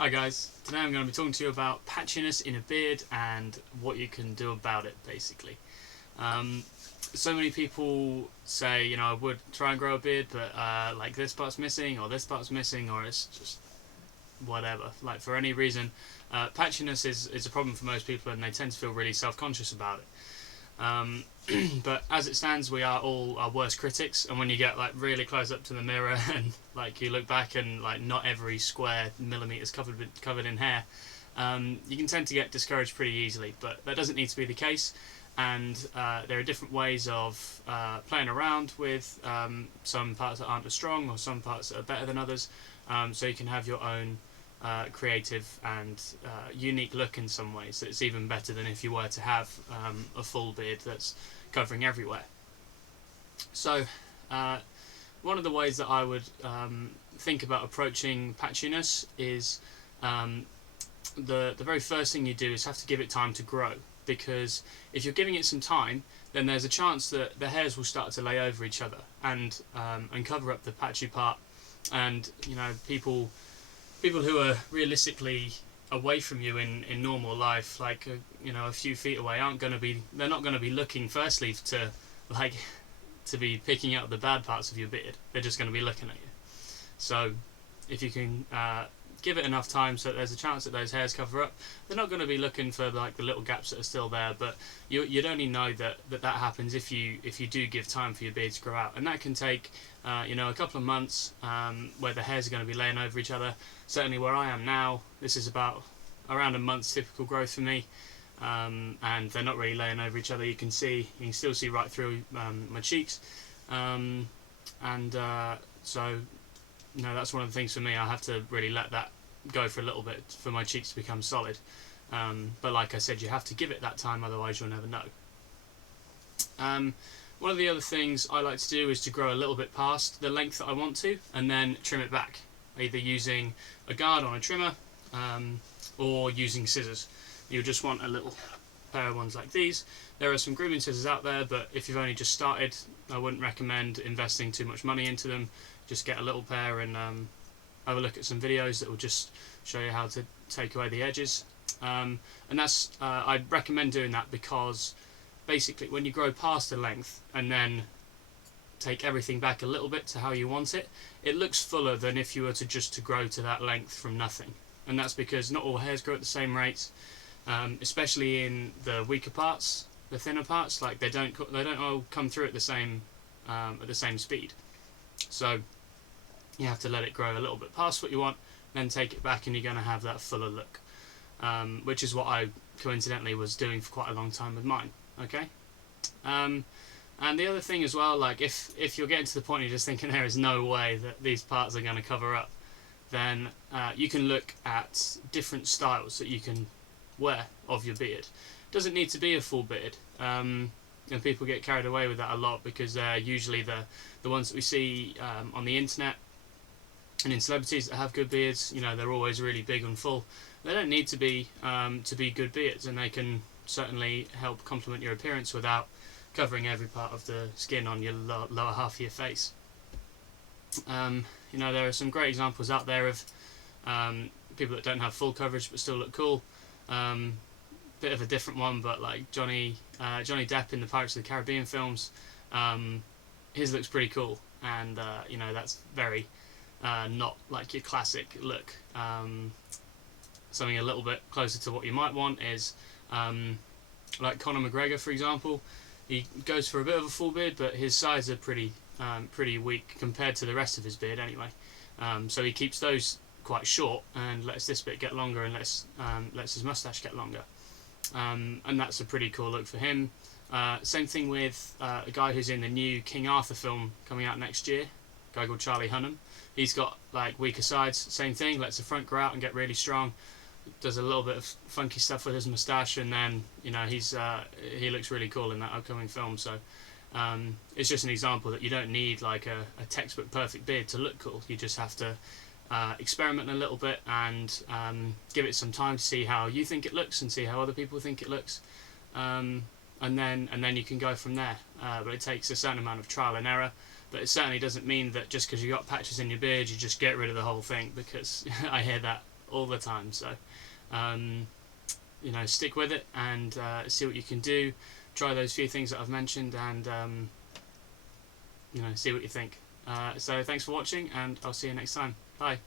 Hi guys, today I'm going to be talking to you about patchiness in a beard and what you can do about it, basically. Um, so many people say, I would try and grow a beard, but like this part's missing, or this part's missing, or it's just whatever. Like for any reason, patchiness is a problem for most people, and they tend to feel really self-conscious about it. Um, but as it stands, we are all our worst critics, and when you get like really close up to the mirror and like you look back and like not every square millimeter is covered in hair, you can tend to get discouraged pretty easily. But that doesn't need to be the case, and there are different ways of playing around with some parts that aren't as strong or some parts that are better than others, so you can have your own creative and unique look in some ways. So it's even better than if you were to have a full beard that's covering everywhere. So one of the ways that I would think about approaching patchiness is the very first thing you do is have to give it time to grow, because if you're giving it some time, then there's a chance that the hairs will start to lay over each other and cover up the patchy part, and people who are realistically away from you in normal life, like a few feet away, they're not going to be looking firstly to be picking out the bad parts of your beard. They're just going to be looking at you. So if you can give it enough time so that there's a chance that those hairs cover up, they're not going to be looking for like the little gaps that are still there. But you'd only know that happens if you do give time for your beard to grow out, and that can take a couple of months, where the hairs are going to be laying over each other. Certainly where I am now, this is about around a month's typical growth for me, and they're not really laying over each other. You can still see right through my cheeks, so that's one of the things for me. I have to really let that go for a little bit for my cheeks to become solid, but like I said, you have to give it that time, otherwise you'll never know. One of the other things I like to do is to grow a little bit past the length that I want to, and then trim it back, either using a guard on a trimmer, or using scissors. You'll just want a little pair of ones like these. There are some grooming scissors out there, but if you've only just started, I wouldn't recommend investing too much money into them. Just get a little pair and have a look at some videos that will just show you how to take away the edges. And that's I'd recommend doing that because basically when you grow past the length and then take everything back a little bit to how you want it, it looks fuller than if you were to grow to that length from nothing. And that's because not all hairs grow at the same rates, especially in the weaker parts, the thinner parts. Like they don't all come through at the same speed. So you have to let it grow a little bit past what you want, then take it back, and you're going to have that fuller look, which is what I coincidentally was doing for quite a long time with mine. Okay, and the other thing as well, like if you're getting to the point you're just thinking there is no way that these parts are going to cover up, then you can look at different styles that you can wear of your beard. It doesn't need to be a full beard, and people get carried away with that a lot because they're usually the ones that we see on the internet and in celebrities that have good beards. They're always really big and full. They don't need to be good beards, and they can certainly help complement your appearance without covering every part of the skin on your lower half of your face. There are some great examples out there of people that don't have full coverage but still look cool. Bit of a different one, but like Johnny Depp in the Pirates of the Caribbean films, his looks pretty cool, and that's very not like your classic look. Something a little bit closer to what you might want is like Conor McGregor, for example. He goes for a bit of a full beard, but his sides are pretty weak compared to the rest of his beard anyway. So he keeps those quite short and lets this bit get longer, and lets his mustache get longer. And that's a pretty cool look for him. Same thing with a guy who's in the new King Arthur film coming out next year, a guy called Charlie Hunnam. He's got like weaker sides, same thing, lets the front grow out and get really strong. Does a little bit of funky stuff with his moustache, and then he looks really cool in that upcoming film. So it's just an example that you don't need like a textbook perfect beard to look cool. You just have to experiment a little bit and give it some time to see how you think it looks and see how other people think it looks, and then you can go from there. But it takes a certain amount of trial and error. But it certainly doesn't mean that just because you got patches in your beard, you just get rid of the whole thing, because I hear that all the time. So, stick with it and see what you can do. Try those few things that I've mentioned, and see what you think. So thanks for watching, and I'll see you next time. Bye.